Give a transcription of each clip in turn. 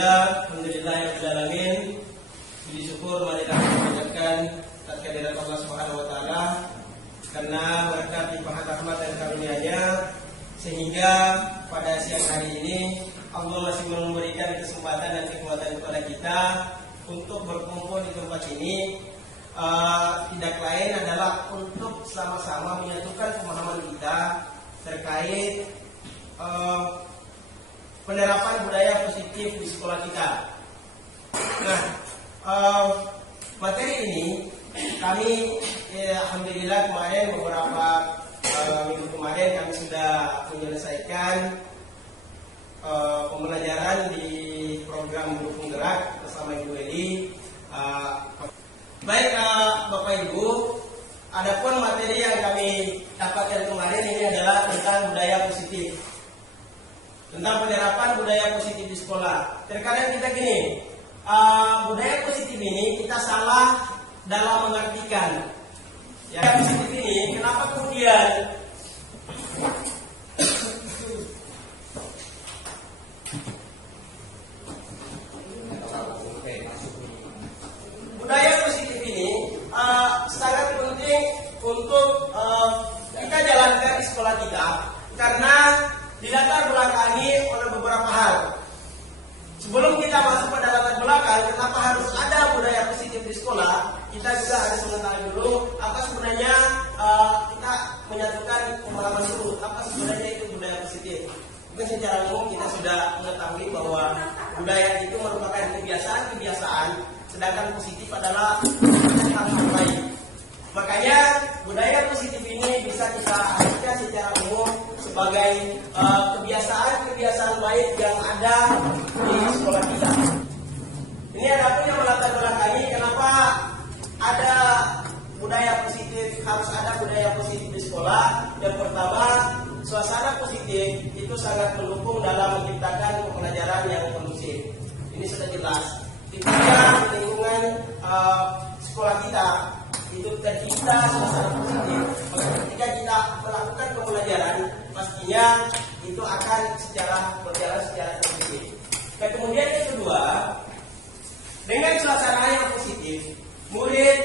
Alhamdulillahirrahmanirrahim. Puji syukur mari kami panjatkan atas kehadirat Allah Subhanahu wa taala karena berkat limpahan rahmat dan karunia-Nya sehingga pada siang hari ini Allah masih memberikan kesempatan dan kekuatan kepada kita untuk berkumpul di tempat ini. Tidak lain adalah untuk sama-sama menyatukan pemahaman kita terkait penerapan budaya positif di sekolah kita. Nah, materi ini kami alhamdulillah kemarin beberapa minggu kemarin kami sudah menyelesaikan pembelajaran di program Guru Penggerak bersama Ibu Eli. Baik Bapak Ibu, adapun materi yang kami dapatkan kemarin ini adalah tentang budaya positif. Tentang penerapan budaya positif di sekolah. Terkadang kita gini, budaya positif ini kita salah dalam mengartikan. Ya, positif ini kenapa kemudian budaya positif ini sangat penting untuk kita jalankan di sekolah kita karena dilatar belakangi oleh beberapa hal. Sebelum kita masuk pada latar belakang, kenapa harus ada budaya positif di sekolah, kita juga harus mengetahui dulu apa sebenarnya kita menyatukan pemahaman dulu, apa sebenarnya itu budaya positif. Mungkin secara umum kita sudah mengetahui bahwa budaya itu merupakan kebiasaan-kebiasaan, sedangkan positif adalah hal-hal baik. Makanya budaya positif ini bisa kita artikan secara umum sebagai kebiasaan-kebiasaan baik yang ada di sekolah kita. Ini adapun yang melatar belakangi kenapa ada budaya positif, harus ada budaya positif di sekolah. Yang pertama, suasana positif itu sangat mendukung dalam menciptakan pembelajaran yang kondusif. Ini sudah jelas. Ketika lingkungan sekolah kita itu tercipta suasana positif, maka ketika kita melakukan pembelajaran pastinya itu akan berjalan secara positif. Dan kemudian yang kedua, dengan suasana yang positif, murid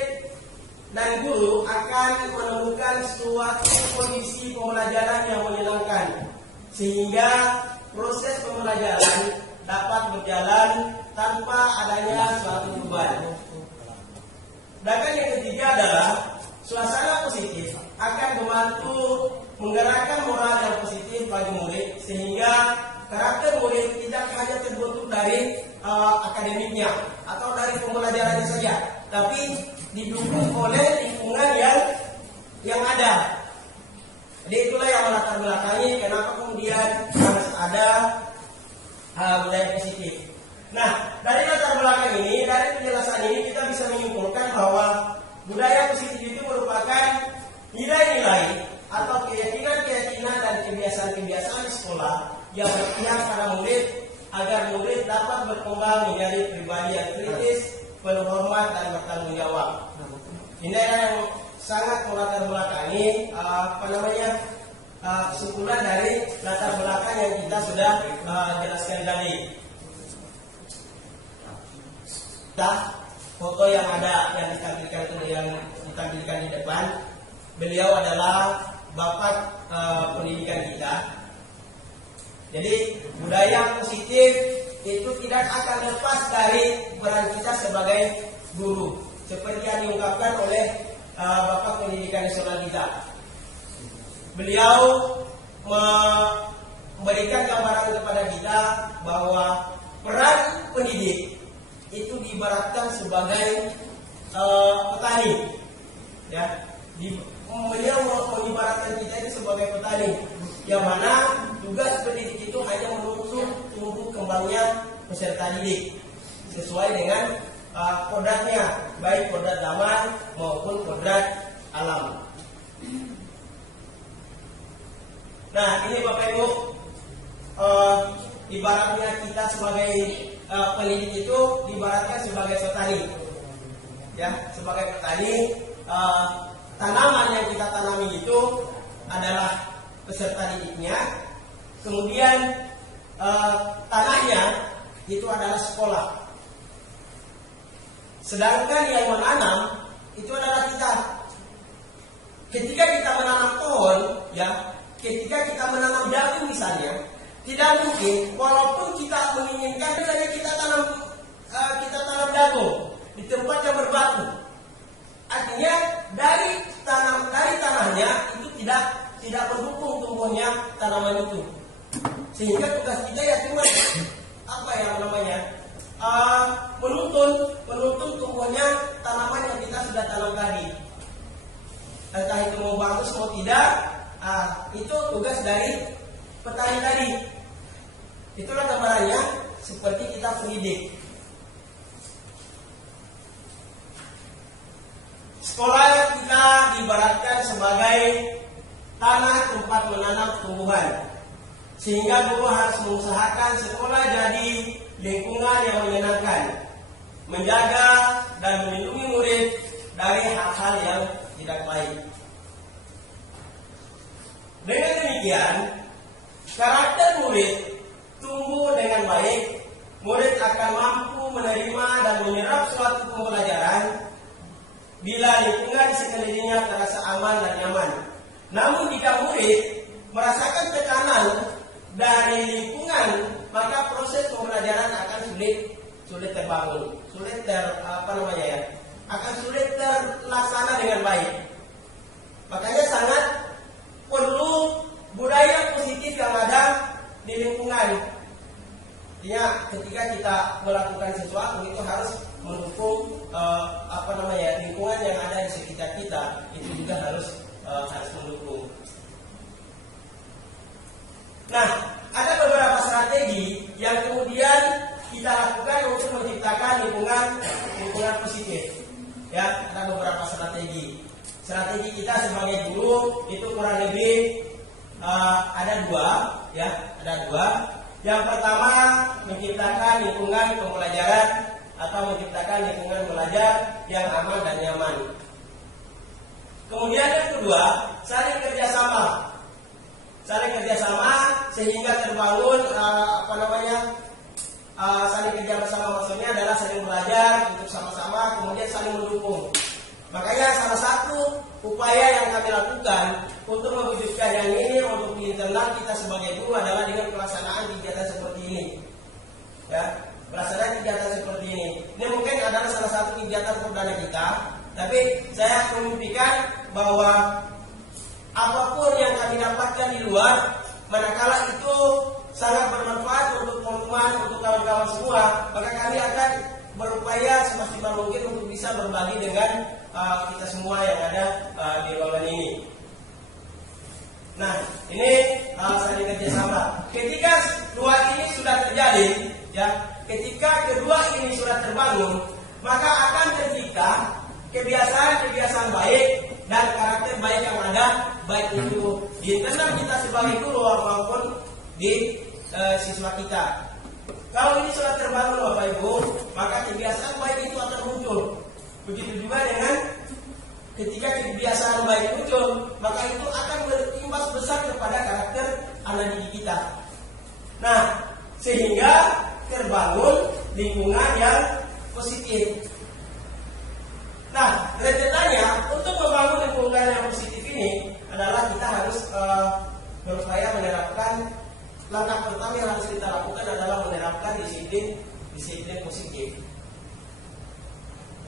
dan guru akan menemukan suatu kondisi pembelajaran yang menyenangkan sehingga proses pembelajaran dapat berjalan tanpa adanya suatu beban. Dan yang ketiga adalah suasana positif akan membantu menggerakkan moral yang positif bagi murid sehingga karakter murid tidak hanya terbentuk dari akademiknya atau dari pembelajarannya saja, tapi didukung oleh lingkungan yang ada. Jadi itulah yang melatar belakangi kenapa kemudian harus ada budaya positif. Nah, dari latar belakang ini, dari penjelasan ini kita bisa menyimpulkan bahwa budaya positif itu merupakan nilai-nilai atau keyakinan-keyakinan dan kebiasaan-kebiasaan di sekolah yang berpihak pada murid agar murid dapat berkembang menjadi pribadi yang kritis, penuh hormat dan bertanggung jawab. Ini yang sangat melatar belakangi kesimpulan dari latar belakang yang kita sudah jelaskan tadi. Foto yang ada yang ditampilkan di depan, beliau adalah bapak pendidikan kita. Jadi budaya positif itu tidak akan lepas dari peran kita sebagai guru, seperti yang diungkapkan oleh bapak pendidikan nasional kita. Beliau memberikan gambaran kepada kita bahwa peran pendidik itu diibaratkan sebagai petani, ya. Beliau mengibaratkan kita itu sebagai petani, yang mana tugas pendidik itu hanya menuntut tumbuh kembangnya peserta didik sesuai dengan kodratnya, baik kodrat zaman maupun kodrat alam. Nah, ini Bapak Ibu, ibaratnya kita sebagai pendidik itu diibaratkan sebagai petani, ya, sebagai petani. Tanaman yang kita tanami itu adalah peserta didiknya, kemudian tanahnya itu adalah sekolah. Sedangkan yang menanam itu adalah kita. Ketika kita menanam pohon, ya, ketika kita menanam jagung misalnya, tidak mungkin walaupun kita menginginkan misalnya kita tanam jagung di tempat yang berbatu. Artinya dari tanahnya itu tidak mendukung tumbuhnya tanaman itu. Sehingga tugas kita ya cuma menuntun tumbuhnya tanaman yang kita sudah tanam tadi. Entah itu mau bagus mau tidak, itu tugas dari petani tadi. Itulah gambarannya seperti kita pendidik. Sekolah kita diibaratkan sebagai tanah tempat menanam tumbuhan. Sehingga guru harus mengusahakan sekolah jadi lingkungan yang menyenangkan, menjaga dan melindungi murid dari hal-hal yang tidak baik. Dengan demikian, karakter murid tumbuh dengan baik. Murid akan mampu menerima dan menyerap suatu pembelajaran bila lingkungan di sekelilingnya terasa aman dan nyaman. Namun jika murid merasakan tekanan dari lingkungan, maka proses pembelajaran akan sulit terbangun, akan sulit terlaksana dengan baik. Makanya sangat perlu budaya positif yang ada di lingkungan. Ya, ketika kita melakukan sesuatu itu harus mendukung lingkungan yang ada di sekitar kita, itu juga harus mendukung. Nah, ada beberapa strategi yang kemudian kita lakukan untuk menciptakan lingkungan positif. Ya, ada beberapa strategi. Strategi kita sebagai guru itu kurang lebih ada dua. Yang pertama, menciptakan lingkungan pembelajaran atau menciptakan lingkungan belajar yang aman dan nyaman. Kemudian yang kedua, saling kerjasama sehingga terbangun saling kerjasama maksudnya adalah saling belajar untuk sama-sama, kemudian saling mendukung. Makanya salah satu upaya yang kami lakukan untuk mewujudkan yang ini untuk di internal kita sebagai guru adalah dengan pelaksanaan kegiatan seperti ini. Ya, pelaksanaan kegiatan seperti ini. Ini mungkin adalah salah satu kegiatan perdana kita, tapi saya memimpikan bahwa apapun yang kami dapatkan di luar, manakala itu sangat bermanfaat untuk teman-teman, untuk kawan-kawan semua, maka kami akan berupaya semaksimal mungkin untuk bisa berbagi dengan kita semua yang ada di ruangan ini. Nah, ini saling kerjasama. Ketika dua ini sudah terjadi, ya, ketika kedua ini sudah terbangun, maka akan tercipta kebiasaan-kebiasaan baik dan karakter baik yang ada, baik itu di internal kita sebagai guru maupun di siswa kita. Kalau ini sudah terbangun Bapak Ibu, maka kebiasaan baik itu akan muncul. Begitu juga dengan ketika kebiasaan baik muncul, maka itu akan berimbas besar kepada karakter anak didik kita. Nah, sehingga terbangun lingkungan yang positif. Nah, rentetannya untuk membangun lingkungan yang positif ini adalah kita harus berupaya menerapkan. Langkah pertama yang harus kita lakukan adalah menerapkan disiplin positif.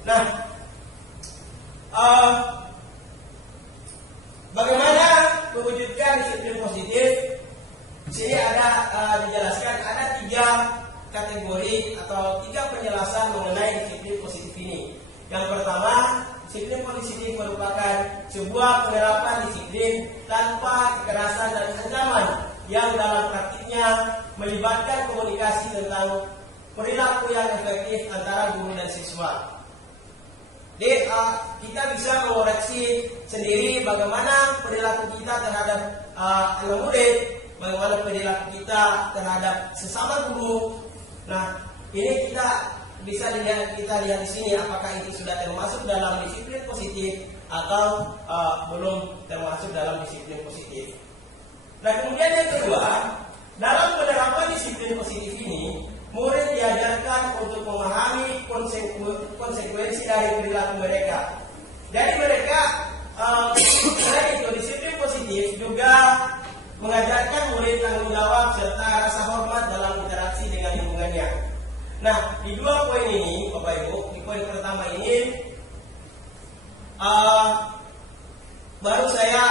Nah, bagaimana mewujudkan disiplin positif? Di sini ada dijelaskan ada 3 kategori atau 3 penjelasan mengenai disiplin positif ini. Yang pertama, disiplin positif merupakan sebuah penerapan disiplin tanpa kekerasan dan ancaman yang dalam praktiknya melibatkan komunikasi tentang perilaku yang efektif antara guru dan siswa. Jadi kita bisa mengoreksi sendiri bagaimana perilaku kita terhadap anak murid, bagaimana perilaku kita terhadap sesama guru. Nah, ini kita bisa lihat di sini apakah itu sudah termasuk dalam disiplin positif atau belum termasuk dalam disiplin positif. Nah, kemudian yang kedua, dalam penerapan disiplin positif ini, murid diajarkan Nah, di dua poin ini, Bapak Ibu, di poin pertama ini baru saya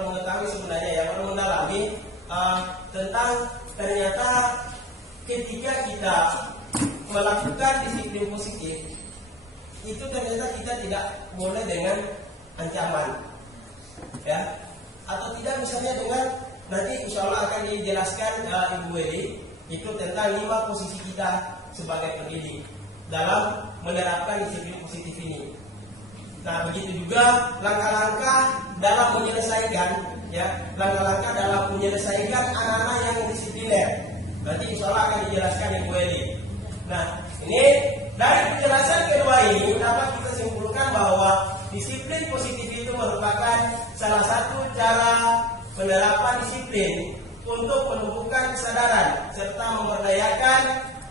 mengetahui sebenarnya ya, baru mendalami tentang ternyata ketika kita melakukan disiplin positif itu ternyata kita tidak boleh dengan ancaman, ya, atau tidak misalnya dengan nanti insya Allah akan dijelaskan Ibu Eli itu tentang 5 posisi kita sebagai pendidik dalam menerapkan disiplin positif ini. Nah, begitu juga langkah-langkah dalam menyelesaikan, ya, langkah-langkah dalam menyelesaikan anak-anak yang disipliner. Nanti insya Allah akan dijelaskan Ibu Eli. Nah, ini dari penjelasan kedua ini dapat kita simpulkan bahwa disiplin positif itu merupakan salah satu cara penerapan disiplin untuk menumbuhkan kesadaran serta memberdayakan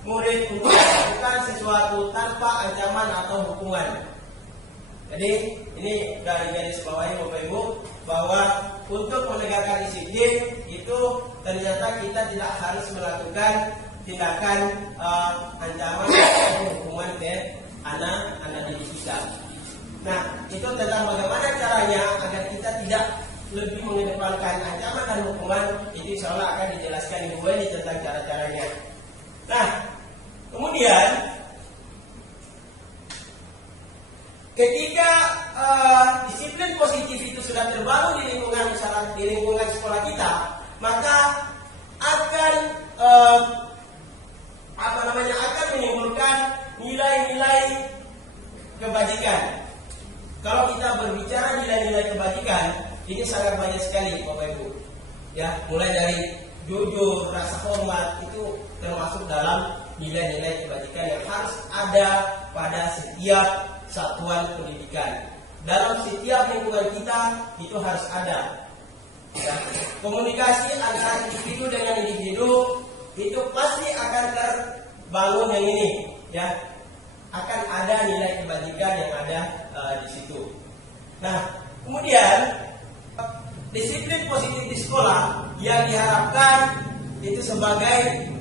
murid untuk melakukan sesuatu tanpa ancaman atau hukuman. Jadi ini dari garis bawahi Bapak Ibu bahwa untuk menegakkan disiplin itu ternyata kita tidak harus melakukan tindakan ancaman atau hukuman ke anak-anak didik kita. Nah, itu tentang bagaimana caranya agar kita tidak lebih mengedepankan ancaman dan hukuman, itu insya Allah akan dijelaskan Ibu Eli tentang cara-caranya. Nah, kemudian ketika disiplin positif itu sudah terbangun di lingkungan masyarakat, di lingkungan sekolah kita, maka akan akan menimbulkan nilai-nilai kebajikan. Kalau kita berbicara nilai-nilai kebajikan, ini sangat banyak sekali Bapak Ibu. Ya, mulai dari jujur, rasa hormat itu termasuk dalam nilai-nilai kebajikan yang harus ada pada setiap satuan pendidikan. Dalam setiap lingkungan kita itu harus ada. Ya, komunikasi antara individu dengan individu itu pasti akan terbangun yang ini, ya. Akan ada nilai kebajikan yang ada di situ. Nah, kemudian disiplin positif di sekolah yang diharapkan itu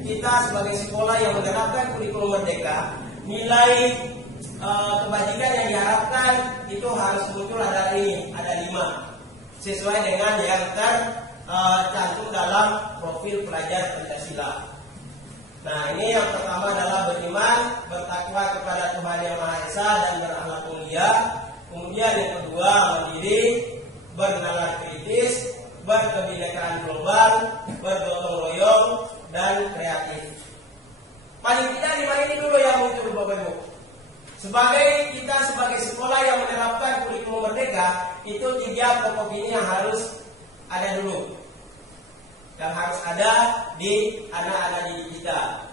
kita sebagai sekolah yang menerapkan kurikulum merdeka, nilai kebajikan yang diharapkan itu harus muncul ada 5 sesuai dengan yang tercantum dalam profil pelajar Pancasila. Nah, ini yang pertama adalah beriman, bertakwa kepada Tuhan Yang Maha Esa dan berakhlak mulia. Kemudian yang kedua, mandiri, bernalar kritis, berkebinekaan global, bergotong royong, dan kreatif. Paling tidak 5 ini dulu yang muncul Bapak Ibu. Kita sebagai sekolah yang menerapkan kurikulum merdeka, itu 3 pokok ini yang harus ada dulu, yang harus ada di anak-anak didik kita.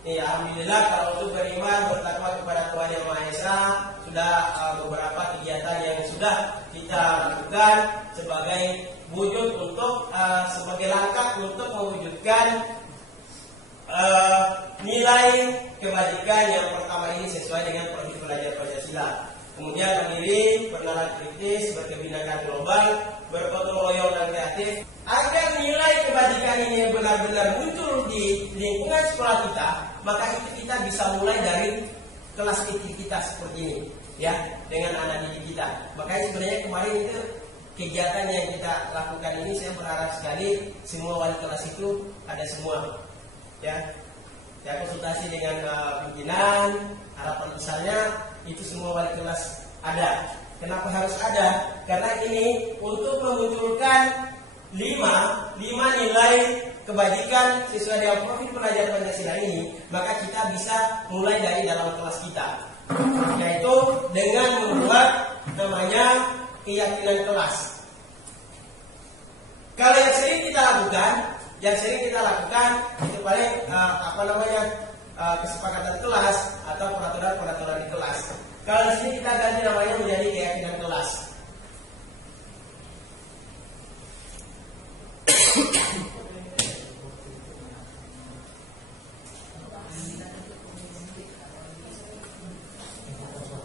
Alhamdulillah kalau untuk beriman, bertakwa kepada Tuhan Yang Maha Esa sudah beberapa kegiatan yang sudah kita lakukan sebagai wujud sebagai langkah untuk mewujudkan nilai kebajikan yang pertama ini sesuai dengan profil pelajar Pancasila. Kemudian mandiri, bernalar kritis, berkebinekaan global, bergotong royong dan kreatif. Agar nilai kebajikan ini benar-benar muncul di lingkungan sekolah kita, maka itu kita bisa mulai dari kelas kecil kita seperti ini, ya, dengan anak didik kita. Makanya sebenarnya kemarin itu kegiatan yang kita lakukan ini saya berharap sekali semua wali kelas itu ada semua, ya. Saya konsultasi dengan pimpinan, harapan besarnya itu semua wali kelas ada. Kenapa harus ada? Karena ini untuk memunculkan 5 nilai kebajikan sesuai dengan profil pelajar Pancasila ini, maka kita bisa mulai dari dalam kelas kita, yaitu dengan membuat namanya keyakinan kelas. Kalau yang sering kita lakukan itu paling kesepakatan kelas atau peraturan di kelas. Kalau di sini kita ganti namanya menjadi keyakinan kelas.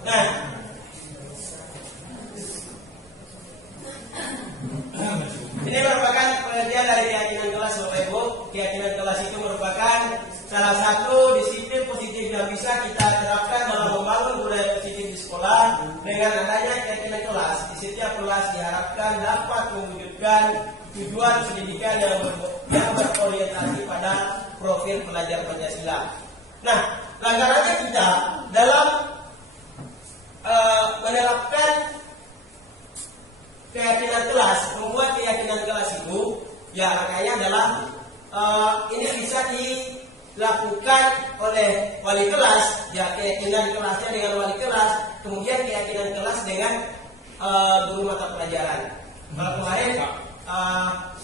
Nah, ini merupakan pengertian dari keyakinan kelas. keyakinan kelas itu merupakan salah satu disiplin positif yang bisa kita terapkan dalam membangun budaya positif di sekolah. Dengan adanya keyakinan kelas, di setiap kelas diharapkan dapat mewujudkan tujuan pendidikan yang berorientasi pada profil pelajar Pancasila. Nah, langkah-langkah kita dalam menerapkan keyakinan kelas, membuat keyakinan kelas itu, ya langkahnya adalah ini bisa dilakukan oleh wali kelas, ya keyakinan kelasnya dengan wali kelas, kemudian keyakinan kelas dengan guru mata pelajaran. Kalau kemarin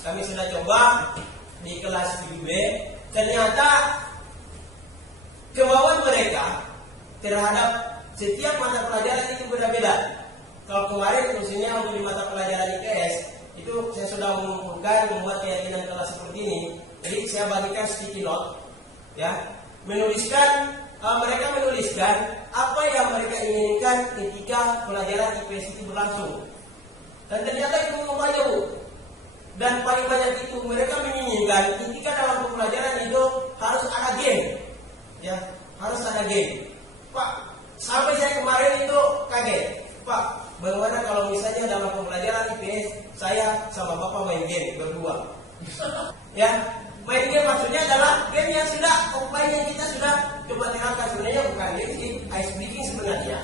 kami sudah coba di kelas 7B, ternyata kemauan mereka terhadap setiap mata pelajaran itu berbeda. Kalau kemarin khususnya untuk di mata pelajaran IPS itu saya sudah mengumpulkan membuat keyakinan kelas seperti ini. Jadi saya bagikan sticky note, ya, mereka menuliskan apa yang mereka inginkan ketika pelajaran IPS itu berlangsung. Dan ternyata itu banyak, Bu. Dan paling banyak itu mereka menginginkan ketika dalam pembelajaran itu harus ada game, ya, harus ada game. Pak, sampai saya kemarin itu kaget, Pak, bagaimana kalau misalnya dalam pembelajaran IPS saya sama Bapak main game berdua? Ya, main game maksudnya adalah game yang sudah offline yang kita sudah coba terapkan. Sebenarnya bukan game sih, ice breaking sebenarnya.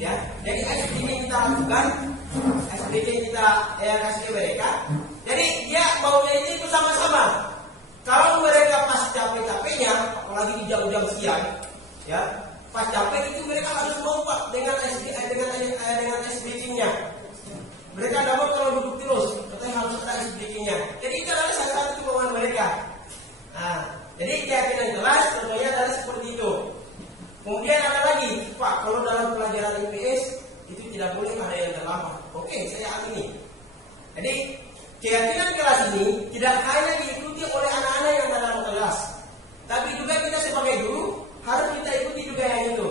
Ya, jadi ice breaking kita lakukan, ice breaking kita kasih ke mereka. Jadi dia maunya itu sama-sama. Kalau mereka pas capek-capeknya, apalagi di jam-jam siang, ya, pas capek itu mereka harus mau Pak dengan ice breakingnya. Mereka tidak mau kalau duduk terus, katanya harus ada ice breakingnya. Jadi itu adalah salah satu kemauan mereka. Nah, jadi keyakinan kelas contohnya adalah seperti itu. Kemudian ada lagi, Pak, kalau dalam pelajaran IPS itu tidak boleh ada yang terlambat. Oke, saya amini. Jadi keyakinan kelas ini tidak hanya diikuti oleh anak-anak yang dalam kelas, tapi juga kita sebagai guru harus kita ikuti juga yang itu.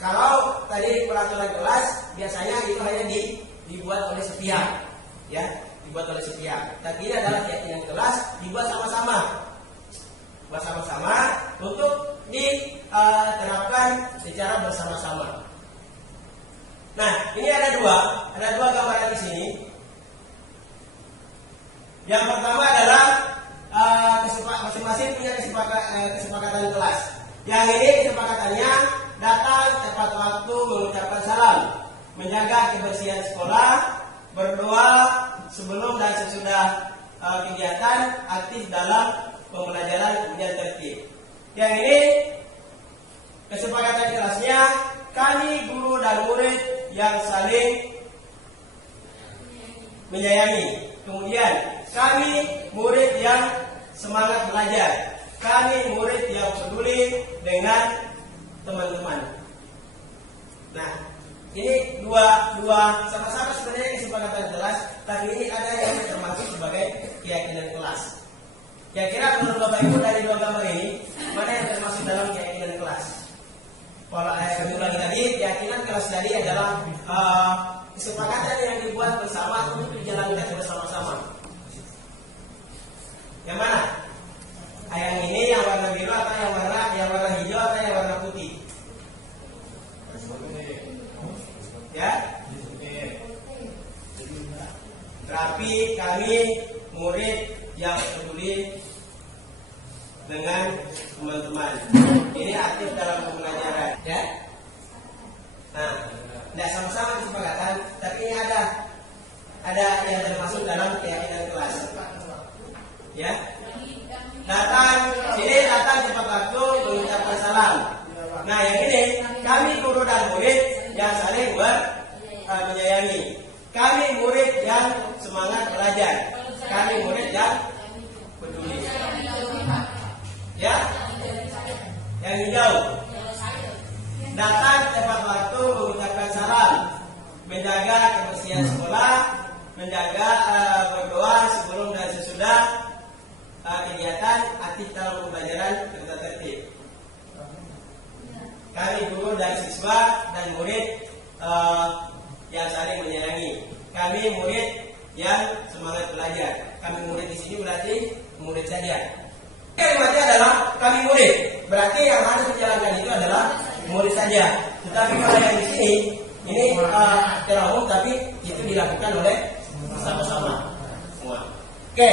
Kalau tadi peraturan kelas biasanya itu hanya dibuat oleh sepihak, ya, dibuat oleh sepihak. Tapi ini adalah keyakinan kelas dibuat sama-sama, untuk diterapkan secara bersama-sama. Nah, ini ada dua gambaran di sini. Yang pertama adalah masing-masing punya kesepakatan kelas. Yang ini kesepakatannya datang tepat waktu mengucapkan salam, menjaga kebersihan sekolah, berdoa sebelum dan sesudah kegiatan, aktif dalam pembelajaran, kemudian tertib. Yang ini kesepakatan kelasnya, kami guru dan murid yang saling menyayangi. Kemudian kami murid yang semangat belajar. Kami murid yang peduli dengan teman-teman. Nah, ini dua sama-sama sebenarnya kesepakatan kelas, tapi ini ada yang termasuk sebagai keyakinan kelas. Kira-kira menurut Bapak Ibu dari dua gambar ini, mana yang termasuk dalam keyakinan kelas? Kalau saya ulangi tadi, keyakinan kelas tadi adalah kesepakatan yang dibuat bersama untuk dijalankan bersama-sama. Yang mana? Yang ini yang warna biru atau yang warna hijau atau yang warna putih? Ya? Rapi, kami murid yang peduli dengan teman-teman. Ini aktif dalam pembelajaran, ya. Nah, tidak sama-sama kesepakatan, tapi ini ada yang termasuk dalam keyakinan kelas. Ya. Datang tepat waktu mengucapkan salam. Nah, yang ini kami guru dan murid yang saling menyayangi. Kami murid yang semangat belajar. Kami murid yang peduli. Ya. Yang hijau. Datang tepat waktu mengucapkan salam, menjaga kebersihan sekolah, menjaga berdoa sebelum dan sesudah kegiatan, aktif dalam pembelajaran, serta tertib. Kami guru dan siswa dan murid yang saling menyayangi. Kami murid yang semangat belajar. Kami murid di sini berarti murid saja. Kalimatnya adalah kami murid. Berarti yang harus dijalankan itu adalah murid saja. Tetapi kalau yang di sini ini secara umum, tapi itu dilakukan oleh sama-sama semua. Oke,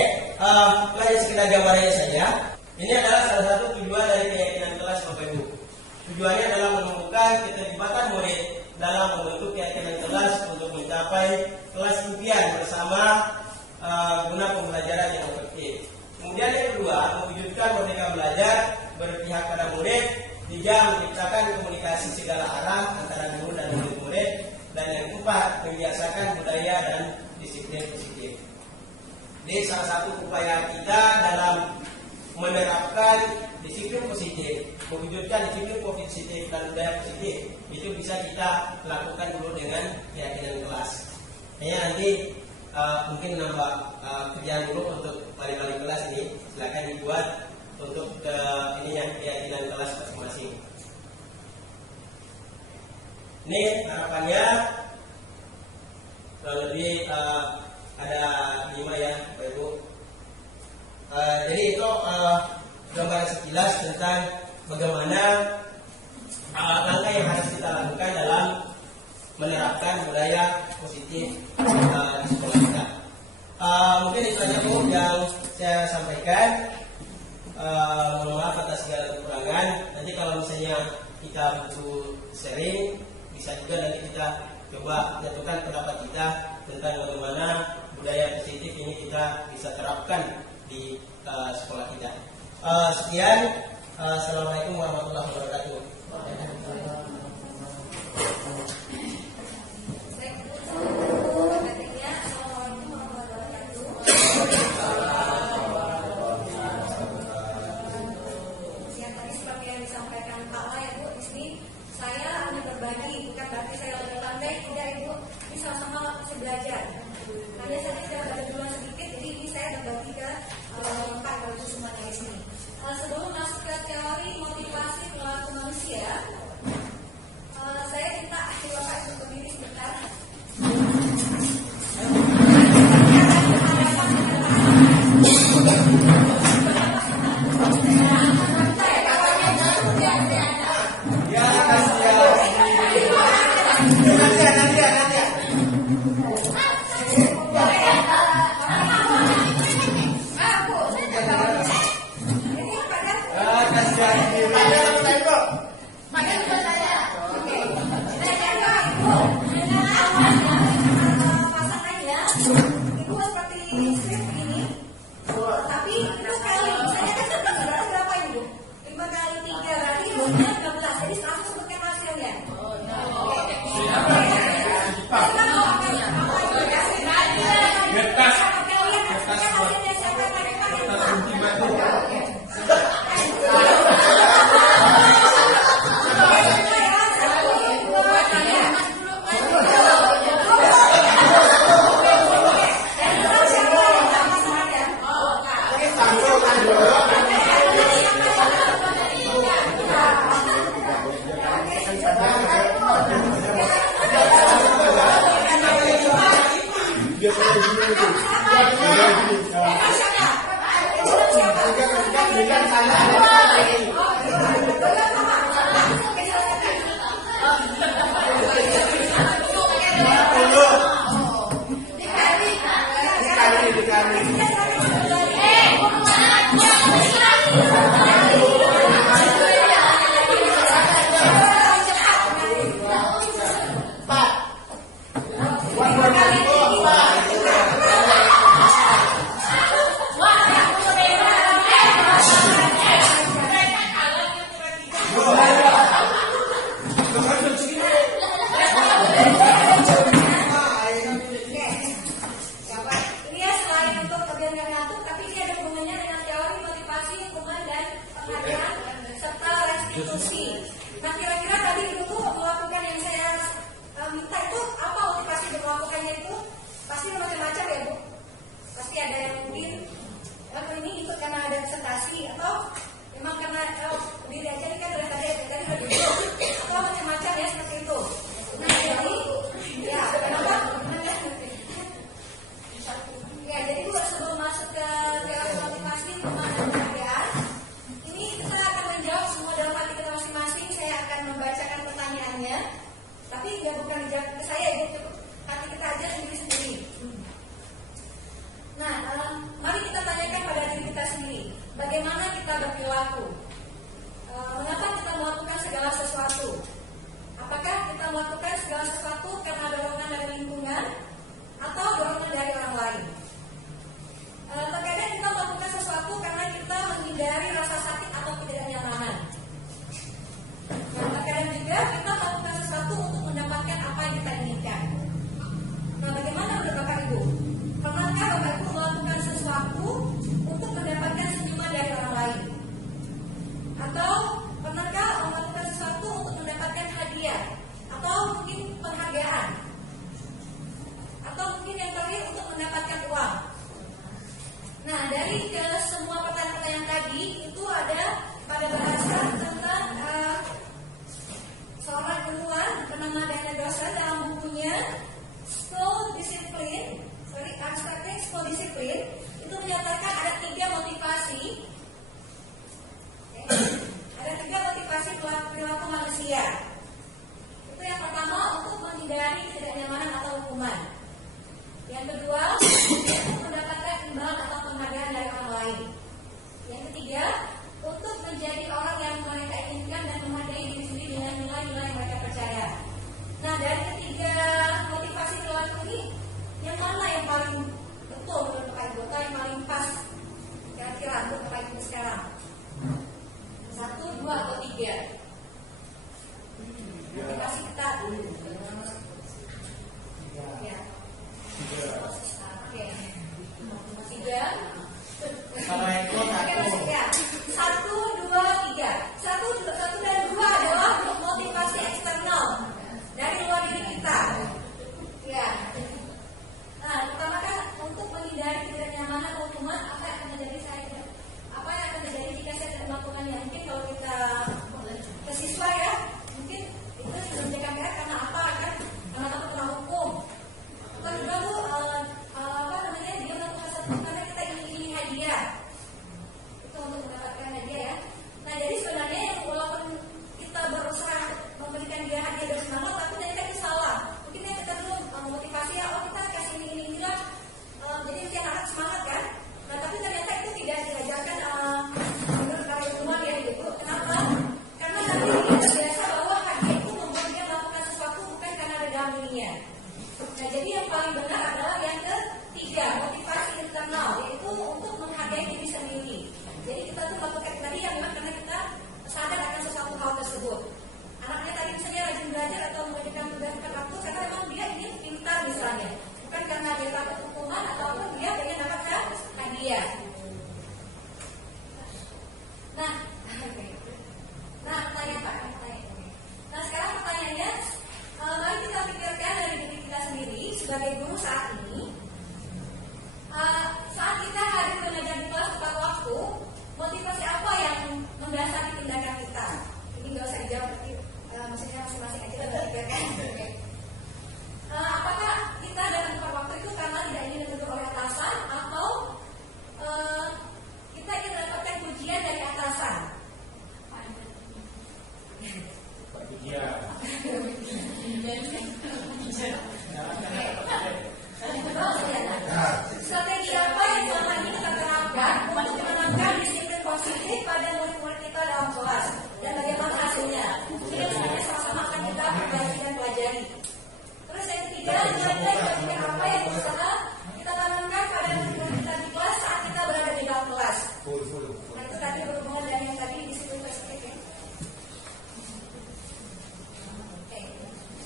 hanya sekedar gambarannya saja. Ini adalah salah satu tujuan dari keyakinan kelas Bapak Ibu. Tujuannya adalah menemukan keterlibatan murid dalam membentuk keyakinan kelas untuk mencapai kelas impian bersama guna pembelajaran yang efektif. Kemudian yang kedua, mewujudkan merdeka belajar berpihak pada murid. Tiga, menciptakan komunikasi segala arah antara guru dan murid-murid. Dan yang keempat, membiasakan budaya dan disiplin positif. Ini salah satu upaya kita dalam menerapkan disiplin positif, mewujudkan disiplin positif dan budaya positif. Itu bisa kita lakukan dulu dengan keyakinan kelas. Nanti mungkin nambah kerjaan dulu untuk wali-wali kelas ini. Silakan dibuat untuk keyakinan kelas masing-masing. Ini harapannya kurang lebih ada 5 ya, Bapak Ibu. Jadi itu gambaran sekilas tentang bagaimana langkah yang harus kita lakukan dalam menerapkan budaya positif di sekolah kita. Mungkin itu saja Bu yang saya sampaikan. Mohon maaf atas segala kekurangan. Nanti kalau misalnya kita butuh sharing, bisa juga nanti kita coba menyatukan pendapat kita tentang bagaimana budaya positif ini kita bisa terapkan di sekolah kita. Sekian. Assalamualaikum warahmatullahi wabarakatuh. Sebelum masuk ke teori motivasi perilaku manusia, saya minta Bapak Ibu berdiri sebentar. dari ke semua pertanyaan-pertanyaan tadi itu ada pada bahasan tentang seorang ilmuwan bernama Diana Dawson dalam bukunya Abstracting School Discipline itu menyatakan ada 3 motivasi. Ada 3 motivasi perilaku manusia. Itu yang pertama untuk menghindari ketidaknyamanan atau hukuman. Yang kedua, untuk mendapatkan imbalan atau penghargaan dari orang lain. Yang ketiga, untuk menjadi orang yang mereka inginkan dan menghargai diri sendiri dengan nilai-nilai yang mereka percaya. Nah, dari ketiga motivasi perilaku ini, yang mana yang paling betul menurut Pak Ibu, yang paling pas kira-kira untuk Pak Ibu sekarang? 1, 2, atau 3? Motivasi kita dulu. Ya. Oke. 3. Assalamualaikum. 1, 2, 3. 1 dan 2 adalah untuk motivasi eksternal dari luar diri kita. Ya. Nah, pertama kan untuk menghindari ketidaknyamanan atau hukuman, apa yang akan terjadi jika saya tidak melakukannya? Mungkin kalau kita ke siswa ya, mungkin itu sudah menjaga mereka karena apa kan? Karena takut kena hukum. Bukan juga Bu, dia melakukan satu karena kita ingin hadiah. Itu untuk mendapatkan hadiah ya. Nah, jadi sebenarnya walaupun kita berusaha memberikan dia hadiah dan semangat, tapi ternyata itu salah. Mungkin kita dulu motivasi ya, kita kasih ini lah. Jadi dia anak semangat kan. Nah, tapi ternyata itu tidak diajarkan menurut para ilmuwan ya gitu. Kenapa? Karena nanti kita biasa bahwa hadiah itu membuat dia melakukan sesuatu bukan karena ada dalam dirinya. Nah, jadi yang paling benar adalah yang ketiga, motivasi internal, yaitu untuk menghargai diri sendiri. Jadi kita tuh melakukan tadi yang memang karena kita sadar akan sesuatu hal tersebut. Anaknya tadi misalnya rajin belajar atau mengerjakan tugas tepat waktu karena memang dia ingin pintar misalnya, bukan karena dia takut hukuman ataupun dia pengen dapat hadiah. Nah, Nah, sekarang pertanyaannya, mari kita pikirkan dari diri kita sendiri sebagai guru saat ini. Saat kita hadir mengajar di kelas tepat waktu, motivasi apa yang mendasari tindakan kita? Ini nggak usah dijawab, maksudnya masing-masing aja kita pikirkan. Apakah kita datang tepat waktu itu karena tidak ingin ditegur oleh atasan atau kita ingin mendapatkan pujian dari atasan? Strategi apa yang selama ini kita terapkan untuk menanamkan disiplin positif pada murid-murid kita dalam kelas dan bagaimana hasilnya? Ini sebenarnya sama-sama akan kita perbaiki dan pelajari. Terus yang ketiga, nilai-nilai apa yang berusaha kita tanamkan pada murid-murid kita di kelas saat kita berada di dalam kelas. Nah, itu tadi berhubungan dengan yang tadi disiplin positif ya.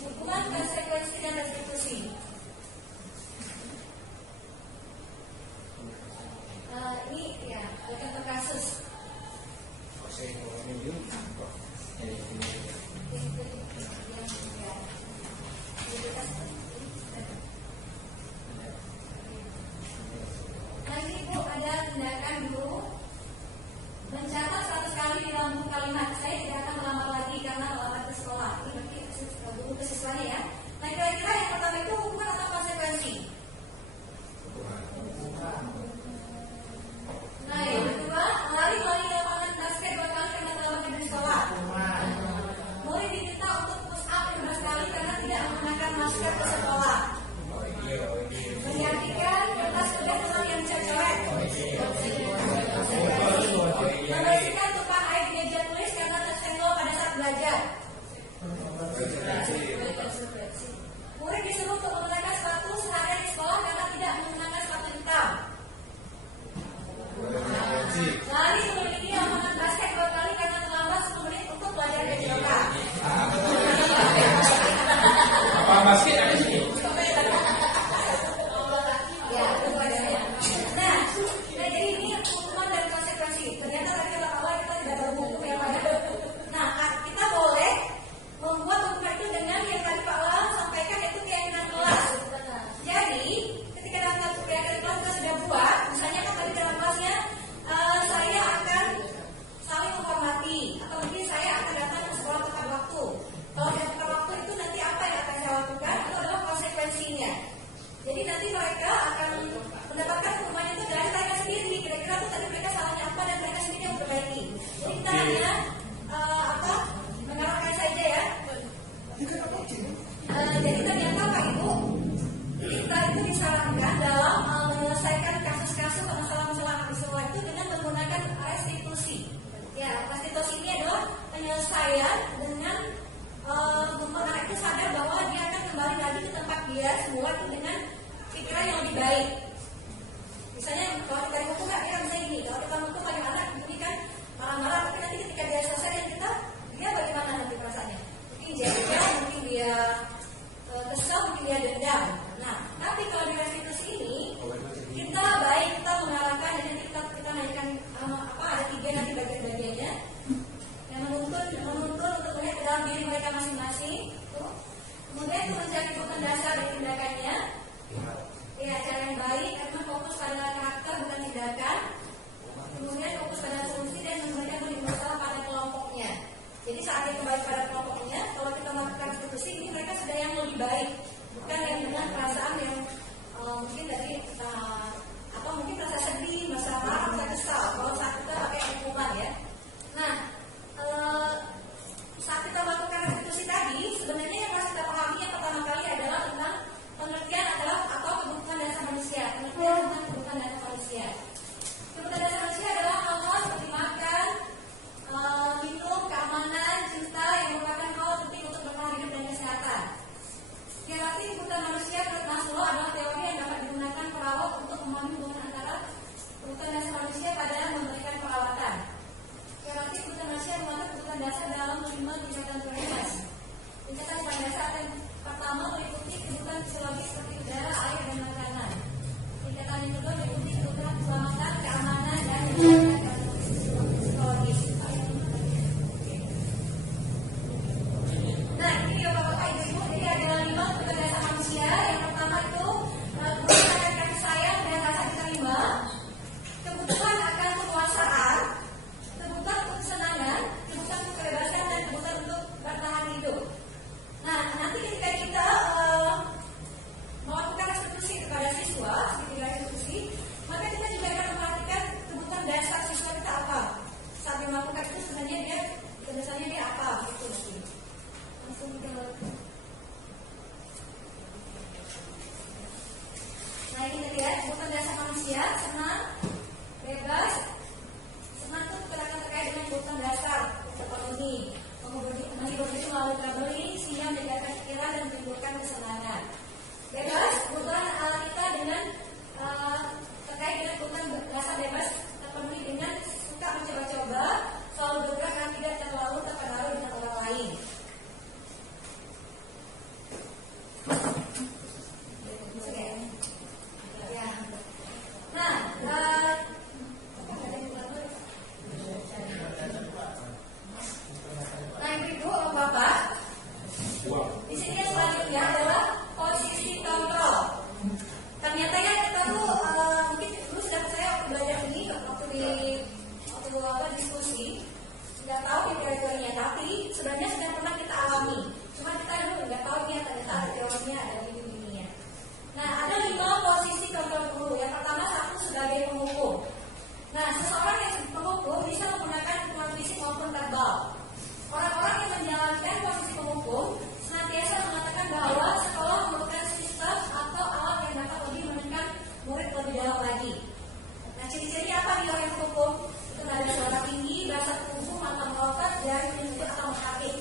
Hubungan konsekuensi dan restitusi. Ini ya contoh kasus. Nah, ini Bu, ada tindakan guru mencatat 100 kali di dalam buku kalimat. Saya tidak akan melamar lagi karena melamar ke sekolah. Ini berarti guru ke siswanya ya. Nah, kira-kira yang pertama itu hukuman atau konsekuensi? Nah, yang kedua, lari-lari di lapangan basket 2 kali karena telah berhenti di sekolah. Murid diminta untuk push up 15 kali karena tidak menggunakan masker ke sekolah. Menyantikan kertas sudah teman yang coret. Membersihkan tumpahan air di meja tulis karena tersenggol pada saat belajar. Murid nanti mereka akan mendapatkan hukuman itu dari mereka sendiri. Kira-kira tuh tadi mereka salahnya apa dan mereka sendiri yang perbaiki. Jadi kita hanya mengarahkan saja ya. Jadi ternyata Pak Ibu, kita itu disarankan dalam menyelesaikan kasus-kasus atau masalah-masalah mahasiswa itu dengan menggunakan restitusi. Ya, restitusi ini adalah penyelesaian dengan anak itu sadar bahwa dia akan kembali lagi ke tempat dia semula itu dengan pikiran yang lebih baik. Misalnya kalau kita dihukum kan dia bisa gini, kalau kita menghukum bagaimana ini kan marah-marah, tapi nanti ketika dia selesai dan dia bagaimana nanti perasaannya? Mungkin dia mungkin dia kesal, mungkin dia dendam. Nah, tapi kalau di restitusi ini kita baik, kita mengarahkan dan nanti kita naikkan ada 3 nanti bagian-bagiannya yang menuntun untuk melihat ke dalam diri mereka masing-masing. Kemudian itu mencari kebutuhan dasar dari tindakannya. Ya, cara yang baik karena fokus pada karakter bukan tindakan. Kemudian fokus pada solusi dan memberikan masalah pada kelompoknya. Jadi saat dia kembali pada kelompoknya, kalau kita melakukan restitusi ini mereka sudah yang lebih baik, bukan yang dengan perasaan yang mungkin dari atau mungkin rasa sedih, masalah, rasa kesal. Kalau saat kita pakai hukuman ya. Nah, saat kita melakukan restitusi tadi, sebenarnya yang harus kita pahami yang pertama kali adalah tentang pengertian adalah atau kebutuhan dasar manusia. Pengertian tentang kebutuhan dasar manusia. Kebutuhan dasar manusia adalah hal-hal seperti makan, minum, keamanan, cinta yang merupakan hal penting untuk bertahan hidup dan kesehatan. Hierarki kebutuhan manusia menurut Maslow adalah teori yang dapat digunakan perawat untuk memahami hubungan antara kebutuhan dasar manusia pada memberikan perawatan. Hierarki kebutuhan manusia merupakan kebutuhan dasar dalam menerima tindakan prioritas. Tindakan dasar yang pertama meliputi kebutuhan fisiologis seperti udara, air, dan makanan. Tindakan yang kedua meliputi kebutuhan keselamatan, keamanan, dan psikologis. Nah, ini ya Bapak Ibu, jadi ada 5 kebutuhan dasar manusia. Yang pertama itu kebutuhan kasih sayang dan rasa diterima, kebutuhan akan kekuasaan, kebutuhan untuk kesenangan, kebutuhan untuk kebebasan, dan kebutuhan untuk bertahan hidup. Nah, nanti ketika kita melakukan restitusi kepada siswa, ketika restitusi, maka kita juga akan memperhatikan kebutuhan dasar siswa kita apa. Saat dia melakukan itu sebenarnya dia kebiasaannya dia apa, gitu mesti. Langsung ke. Nah, ini tadi ya, kebutuhan dasar manusia, senang, bebas. Senang itu terkait dengan kebutuhan dasar terpenuhi. Menghidupi melalui traveling, sehingga menjaga pikiran dan menimbulkan kesenangan. Bebas, kebutuhan kita dengan terkait dengan kebutuhan dasar bebas terpenuhi dengan suka mencoba-coba, selalu bergerak dan tidak terlalu terpengaruh dengan orang lain. Ya. Nah, Ibu, Bapak, di sini yang selanjutnya adalah posisi kontrol. Ternyata ya kita tuh mungkin dulu sudah percaya waktu belajar ini, waktu diskusi, sudah tahu teori-teorinya, tapi sebenarnya sudah pernah kita alami. Cuma kita dulu nggak tahu ini ternyata ada teorinya, ada ini. Nah, ada 5 posisi kontrol guru. Yang pertama, 1 sebagai penghukum. Nah, seseorang yang penghukum bisa menggunakan hukuman fisik maupun verbal. Orang-orang yang menjalankan posisi penghukum senantiasa mengatakan bahwa sekolah memerlukan sistem atau alat yang dapat lebih menekan murid lebih dalam lagi. Nah, ciri-ciri apa nih orang yang penghukum? Itu ada suara tinggi, bahasa tubuh, mata melotot, dan menyebut atau menghakik.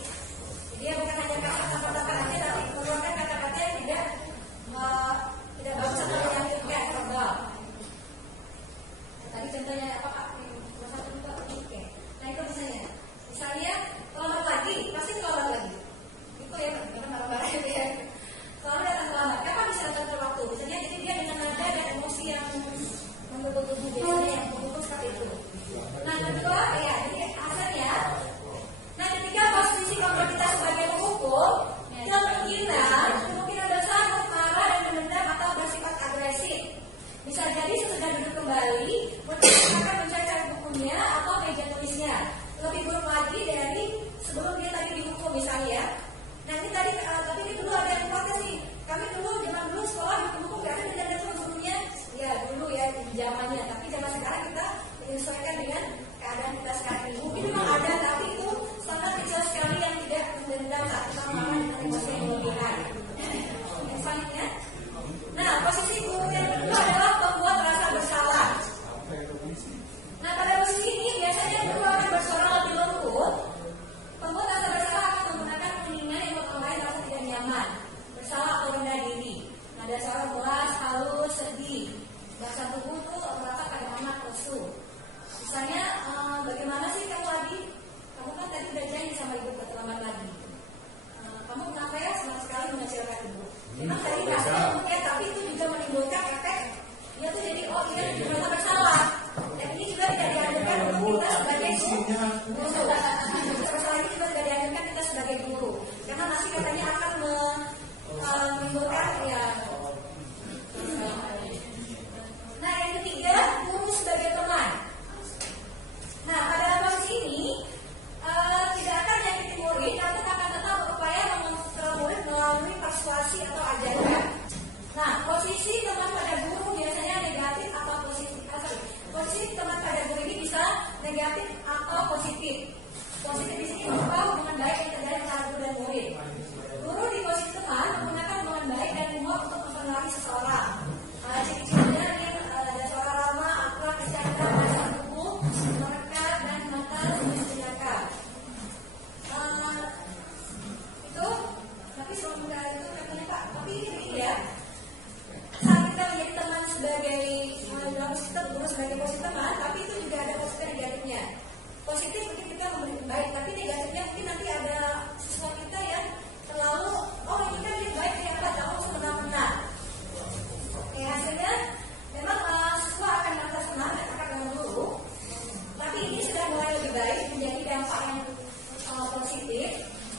dia tuh jadi oh dia merasa bersalah. Dan ini juga tidak dianjurkan untuk kita sebagai guru. Masalah ini juga tidak dianjurkan kita sebagai guru, karena masih katanya akan menimbulkan ya. Nah yang ketiga, guru sebagai teman. Nah pada posisi ini tidak akan menyakiti murid, namun akan tetap berupaya mengontrol murid melalui persuasi atau ajakan. Nah posisi teman pada guru biasanya negatif atau positif. Posisi teman pada guru ini bisa negatif atau positif. Positif di sini berupa hubungan baik yang terjadi antara guru dan murid. Guru di posisi teman menggunakan hubungan baik dan humor untuk mempengaruhi seseorang. Ciri-cirinya ini ada suara ramah, akrab, bercanda, bahasa tubuh, merekat dan mata menyenangkan. Itu, tapi sebelum itu katanya Pak, tapi ini ya, saat kita menjadi teman sebagai dalam sistem guru sebagai posisi teman, tapi itu juga ada positif negatifnya. Positif mungkin kita memberi baik, tapi negatifnya mungkin nanti ada siswa kita yang terlalu oh ini kan dia baik ya Pak, kamu semena-mena. Ya hasilnya memang siswa akan merasa senang dan akan dengan guru, tapi ini sudah mulai lebih baik menjadi dampak yang positif.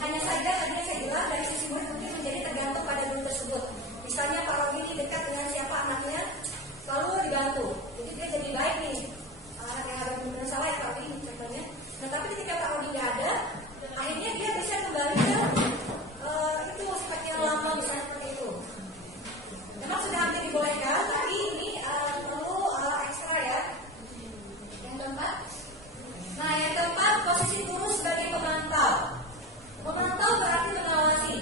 Hanya saja tadi saya bilang dari sisi murid mungkin menjadi tergantung pada guru tersebut. Misalnya Pak Robi ini dekat dengan siapa anaknya, selalu dibantu, jadi dia jadi baik nih. Anak yang ada benar salah ya Pak Robi ini contohnya. Nah tapi ketika Pak Robi nggak ada, akhirnya dia bisa kembali ke itu sifatnya lama misalnya seperti itu. Memang sudah hampir dibolehkan, tapi ini perlu ekstra ya. Yang keempat, nah yang keempat posisi guru sebagai pemantau. Memantau berarti mengawasi.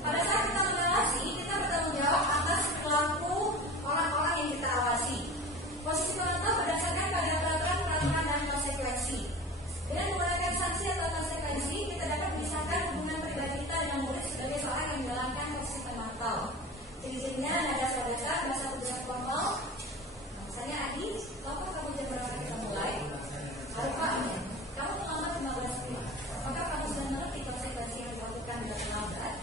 Pada saat kita mengawasi, kita bertanggung jawab atas perilaku orang-orang yang kita awasi. Posisi pemantau berdasarkan pada peraturan dan konsekuensi. Dengan menggunakan sanksi atau konsekuensi, kita dapat memisahkan hubungan pribadi kita dengan murid sebagai seorang yang menjalankan posisi pemantau. Ciri-cirinya nada suara dasar, bahasa tubuh formal. Misalnya Adi, kamu jam berapa kita mulai? Hari Pak, kamu mengamat 15 menit. Apakah kamu sudah mengerti konsekuensi yang dilakukan dengan terlambat?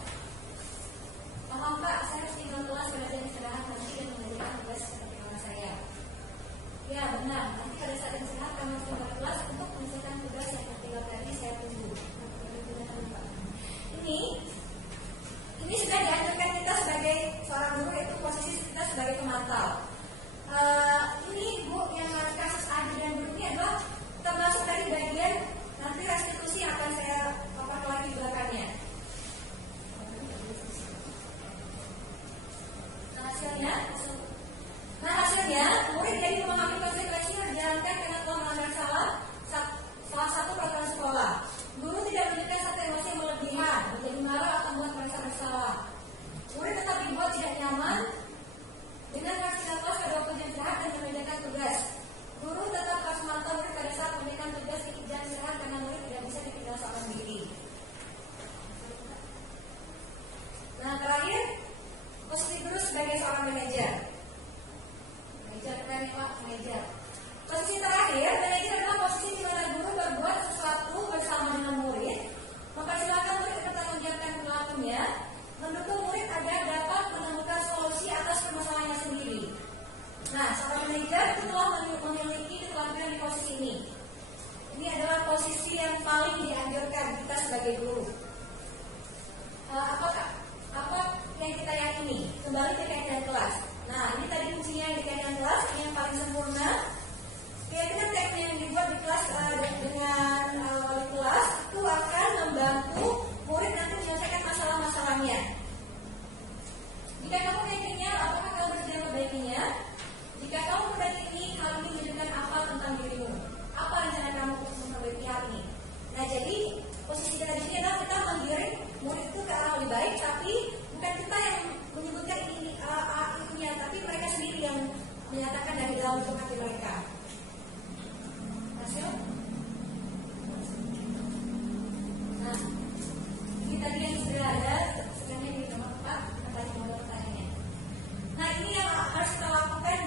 Maaf Pak, saya harus tinggal kelas pada jam istirahat nanti dan mengerjakan tugas seperti orang saya. Ya benar, nanti pada saat istirahat kamu harus tinggal kelas untuk menyelesaikan tugas yang tertinggal tadi. Saya tunggu. Ini sudah dianjurkan kita sebagai seorang guru, yaitu posisi kita sebagai pemantau. Ini Bu yang kasus Adi dan guru ini adalah termasuk dari bagian nanti restitusi yang akan saya paparkan lagi di belakangnya. Hasilnya murid jadi memahami konsekuensi yang dijalankan karena telah melanggar salah satu peraturan sekolah. Guru tidak menunjukkan satu emosi yang berlebihan, menjadi marah atau membuat merasa bersalah. Murid tetap dibuat tidak nyaman dengan melaksanakan kelas pada waktu jam istirahat dan mengerjakan tugas. Guru tetap harus memantau murid pada saat mengerjakan tugas di jam istirahat karena murid tidak bisa ditinggal seorang diri. Nah terakhir, posisi guru sebagai seorang manajer. Manajer keren ya Pak, manajer. Posisi terakhir, manajer adalah posisi di mana guru berbuat sesuatu bersama dengan murid, mempersilahkan murid bertanggungjawabkan perilakunya, mendukung murid agar dapat menemukan solusi atas permasalahannya sendiri. Nah, seorang manajer itu telah memiliki keterampilan di posisi ini. Ini adalah posisi yang paling dianjurkan kita sebagai guru. Apa yang kita yakini? Kembali ke keadaan kelas. Nah, ini tadi fungsinya yang di keadaan kelas, ini yang paling sempurna. Keyakinan teknik yang dibuat di kelas dengan wali kelas itu akan membantu murid nanti menyelesaikan masalah-masalahnya. Jika kamu meyakinnya, apakah kamu bersedia memperbaikinya? Jika kamu memperbaiki hal ini menunjukkan apa tentang dirimu? Apa rencana kamu untuk memperbaiki hal ini? Nah, jadi posisi kita di sini adalah kita menggiring murid itu ke arah lebih baik, tapi bukan kita yang menyebutkan itunya, tapi mereka sendiri yang menyatakan dari dalam hati mereka. Hasil? Nah, ini tadi yang sudah ada, sebenarnya di nomor 4, pertanyaannya. Nah, ini yang harus kita lakukan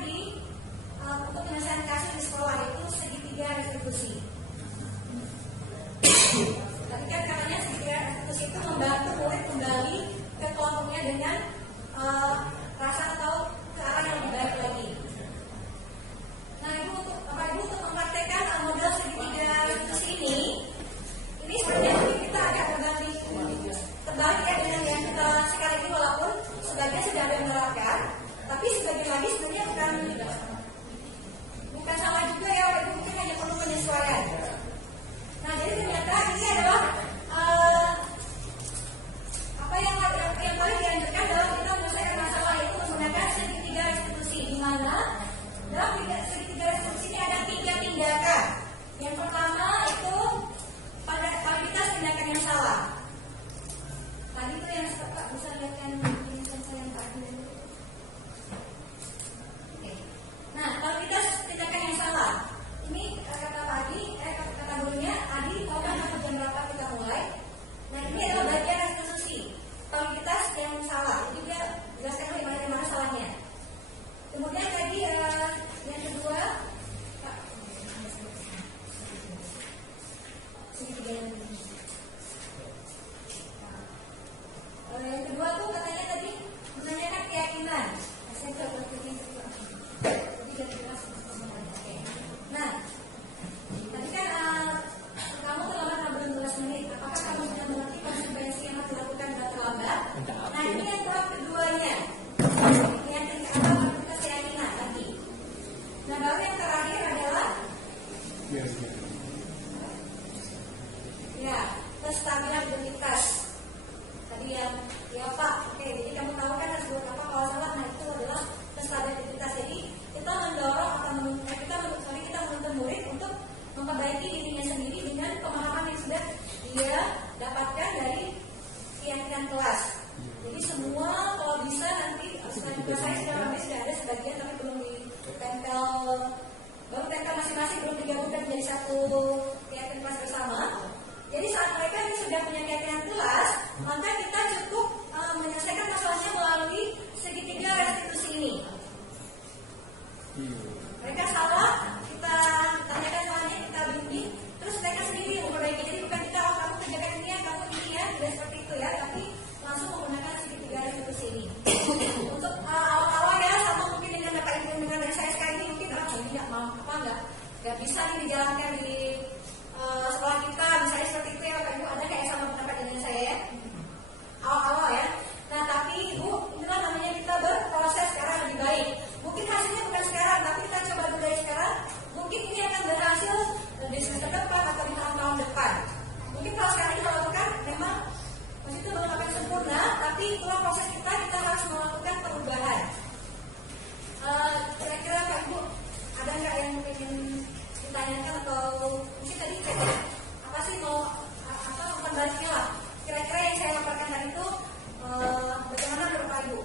untuk penyelesaian kasus di sekolah, itu segitiga restitusi. Tapi kan katanya segitiga restitusi itu membantu murid kembali ke kelompoknya dengan rasa atau ke arah yang lebih baik lagi. satu kegiatan kelas bersama. Jadi saat mereka ini sudah punya kegiatan kelas, maka kita cukup menyelesaikan masalahnya melalui segitiga restitusi ini. Mereka salah, kita tanyakan soalnya, kita bimbing, terus mereka sendiri memperbaiki. Jadi bukan kita, oh kamu kerjakan ini ya, kamu ini ya, tidak seperti itu ya, tapi langsung menggunakan segitiga restitusi ini. Untuk awal-awal ya, sama mungkin dengan Bapak Ibu dengan dari saya sekarang ini mungkin ini nggak mau apa nggak bisa nih dijalankan di sekolah kita, misalnya seperti itu ya Bapak Ibu. Ada kayak sama pendapat dengan saya ya, awal-awal ya. Nah tapi Ibu, inilah namanya kita berproses sekarang lebih baik. Mungkin hasilnya bukan sekarang, tapi kita coba dulu dari sekarang. Mungkin ini akan berhasil di semester depan atau di tahun-tahun depan. Mungkin kalau sekarang kita lakukan, memang masih itu belum akan sempurna, tapi itulah proses kita harus melakukan perubahan. Kira-kira Pak Ibu, ada nggak yang ingin ditanyakan atau mungkin tadi apa sih mau apa pembaliknya lah? Kira-kira yang saya laporkan tadi itu bagaimana menurut Pak Ibu?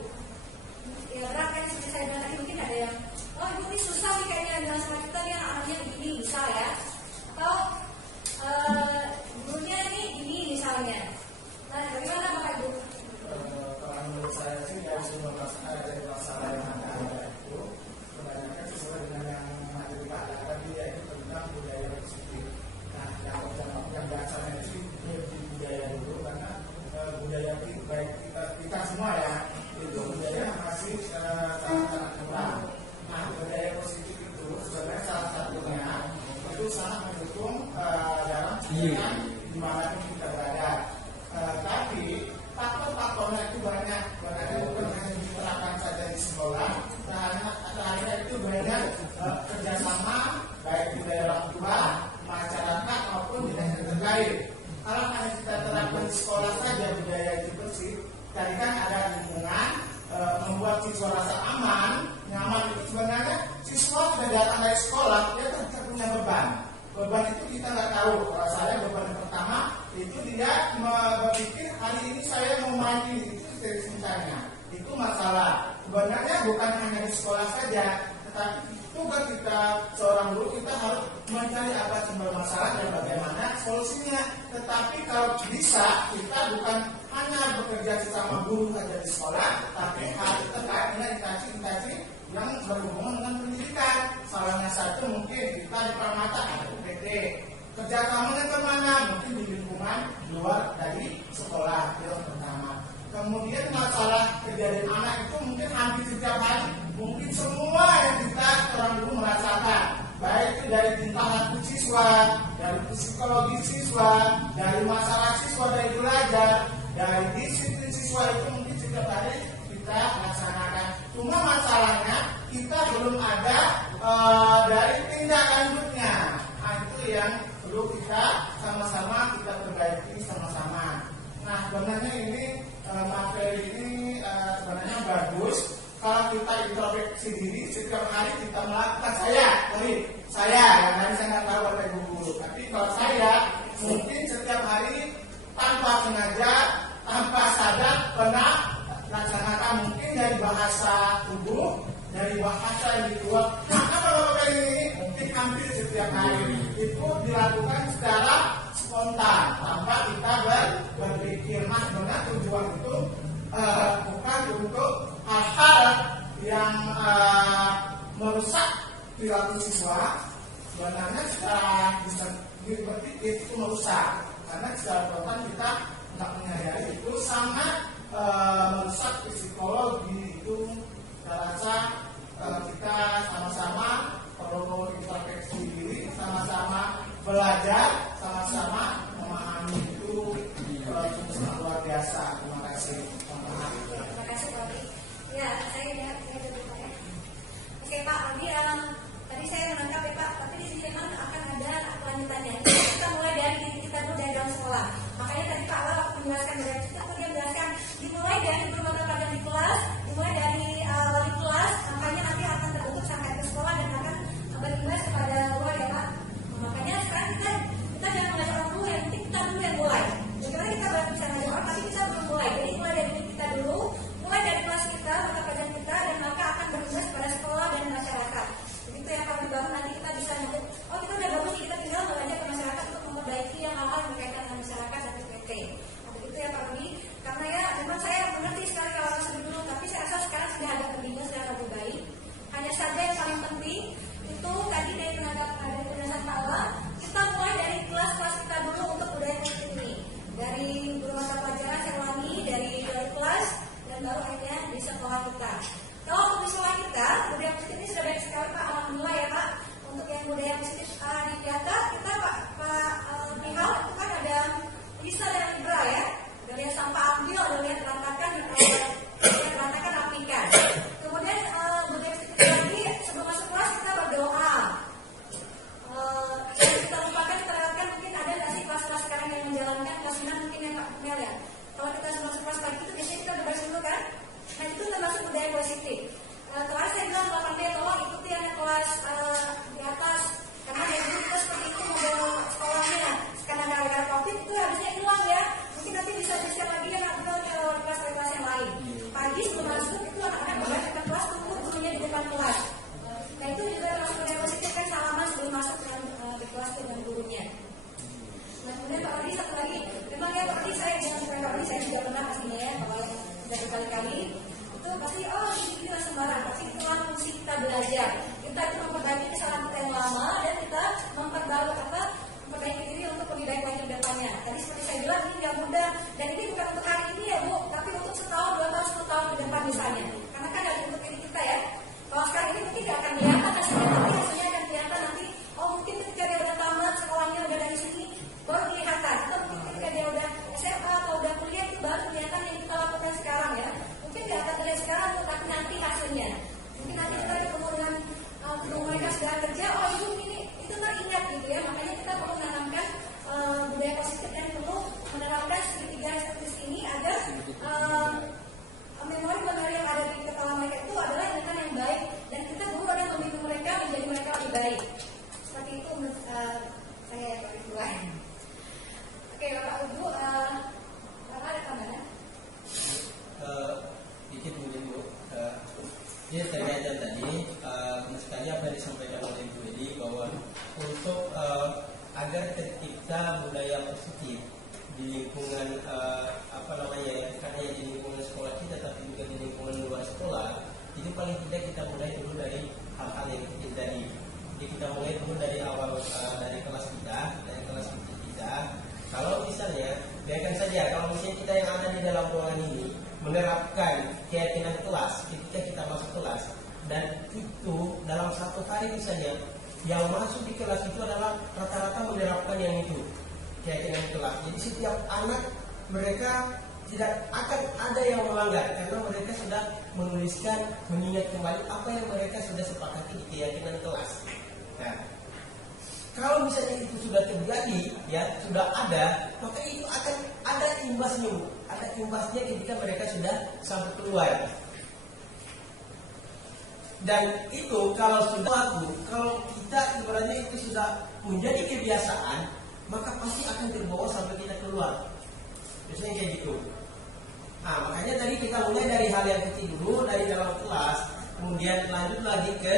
Ya berat kan seperti saya bilang tadi, mungkin ada yang oh Ibu ini susah nih kayaknya dengan sama kita nih anak-anaknya begini bisa ya, atau gurunya ini gini misalnya. Nah bagaimana Bapak Ibu? Kalau menurut saya sih dari semua masalah yang ada itu kebanyakan sesuai dengan yang materi Pak tadi, yaitu tentang budaya positif. Nah yang biasanya sih di budaya dulu, karena budaya baik kita semua ya itu budaya masih sangat kurang. Nah budaya positif itu sebenarnya salah satunya itu sangat mendukung dalam kegiatan dimanapun kita berada. Tapi faktor-faktornya itu banyak, bukan hanya diterapkan saja di sekolah. Ternyata itu banyak kerjasama baik dari orang tua, masyarakat maupun dinas yang terkait. Kalau hanya kita terapkan di sekolah saja budaya itu bersih, tadi kan ada lingkungan, membuat siswa rasa aman, nyaman. Itu sebenarnya siswa sudah datang dari sekolah, dia kan punya beban. Beban itu kita nggak tahu. Kalau saya beban yang pertama itu dia berpikir hari ini saya mau main ini, itu dari misalnya. Itu masalah. Sebenarnya bukan hanya di sekolah saja, tetapi tugas kita seorang guru, kita harus mencari apa sumber masalah dan bagaimana solusinya. Tetapi kalau bisa kita bukan hanya bekerja sesama guru saja di sekolah, tapi harus terkait dengan instansi-instansi yang berhubungan dengan pendidikan. Salahnya satu mungkin kita di Pramata ada UPT, kerjasamanya kemana? Mungkin di lingkungan luar dari sekolah, itu yang pertama. Kemudian masalah kejadian anak itu mungkin hampir setiap hari, mungkin semua yang kita orang dulu merasakan, baik itu dari tingkah laku siswa, dari psikologi siswa, dari masalah siswa, dari belajar, dari disiplin siswa, itu mungkin setiap hari kita laksanakan. Cuma masalahnya kita belum ada dari tindak lanjutnya. Nah, itu yang perlu kita sama-sama kita perbaiki sama-sama. Nah sebenarnya ini materi ini sebenarnya bagus kalau kita introspeksi diri setiap hari kita melakukan. Saya yang tadi saya nggak tahu Bapak Ibu guru, tapi kalau saya mungkin setiap hari tanpa sengaja, tanpa sadar pernah laksanakan, mungkin dari bahasa tubuh, dari bahasa yang dibuat. Nah kalau Bapak ini mungkin hampir setiap hari itu dilakukan secara spontan tanpa kita berpikir. Nah sebenarnya tujuan itu bukan untuk hal-hal yang merusak perilaku siswa. Sebenarnya secara bisa berpikir itu merusak, karena secara spontan kita nggak menyadari itu sangat merusak psikologi. Itu saya rasa kita sama-sama perlu introspeksi diri, sama-sama belajar, sama-sama memahami itu sangat luar biasa. Terima kasih. Terima kasih Pak. Ya, saya dulu ya. Oke Pak, tadi saya menangkap ya Pak, tapi di sini memang akan ada lanjutannya. Kita mulai dari diri kita dulu dari dalam sekolah. Makanya tadi Pak Awal menjelaskan dari kita, kemudian menjelaskan dimulai dari berbagai pelajaran di kelas, dimulai dari wali kelas, makanya nanti akan terbentuk sampai ke sekolah dan akan berimbas kepada luar ya Pak. Makanya sekarang kita jangan mengajak orang dulu, yang penting kita dulu yang mulai. Bagaimana kita bisa mengajak orang, tapi kita belum mulai. Jadi mulai dari diri kita dulu, mulai dari kelas kita, maka pelajaran kita, dan maka akan berimbas kepada sekolah dan masyarakat. Begitu ya kalau dibangun nanti kita bisa nyebut, oh kita udah bagus, kita tinggal tadi apa yang disampaikan oleh Ibu Edi bahwa untuk agar tercipta budaya positif di lingkungan bukan hanya di lingkungan sekolah kita tapi juga di lingkungan luar sekolah, itu paling tidak kita mulai dulu dari hal-hal yang kecil tadi. Jadi kita mulai dulu dari awal, dari kelas kita, dari kelas kecil kita. Kalau misalnya, biarkan saja kalau misalnya kita yang ada di dalam ruangan ini menerapkan keyakinan kelas ketika kita masuk kelas, dan itu dalam satu hari misalnya yang masuk di kelas itu adalah rata-rata menerapkan yang itu keyakinan kelas. Jadi setiap anak mereka tidak akan ada yang melanggar karena mereka sudah menuliskan, mengingat kembali apa yang mereka sudah sepakati di keyakinan kelas. Nah, kalau misalnya itu sudah terjadi, ya sudah ada, maka itu akan ada imbasnya, ada imbasnya ketika mereka sudah sampai keluar. Dan itu kalau sudah kalau kita ibaratnya itu sudah menjadi kebiasaan, maka pasti akan terbawa sampai kita keluar. Biasanya kayak gitu. Nah, makanya tadi kita mulai dari hal yang kecil dulu, dari dalam kelas, kemudian lanjut lagi ke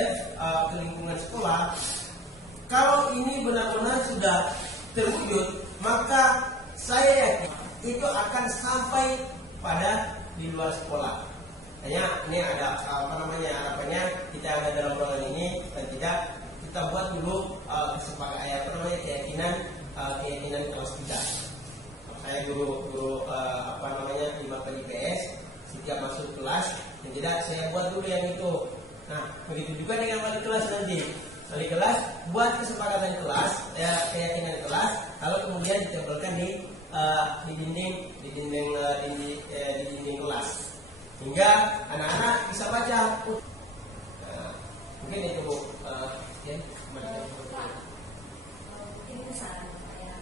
lingkungan sekolah. Kalau ini benar-benar sudah terwujud, maka saya yakin itu akan sampai pada di luar sekolah. Hanya ini ada harapannya kita ada dalam ruangan ini dan tidak kita buat dulu kesepakatan keyakinan kelas kita. Saya guru IMAPA IPS, setiap masuk kelas dan tidak saya buat dulu yang itu. Nah, begitu juga dengan wali kelas nanti. Wali kelas buat kesepakatan kelas, keyakinan kelas, lalu kemudian ditempelkan di dinding kelas, hingga anak-anak bisa baca. Nah, mungkin itu Bu. Ini saran saya.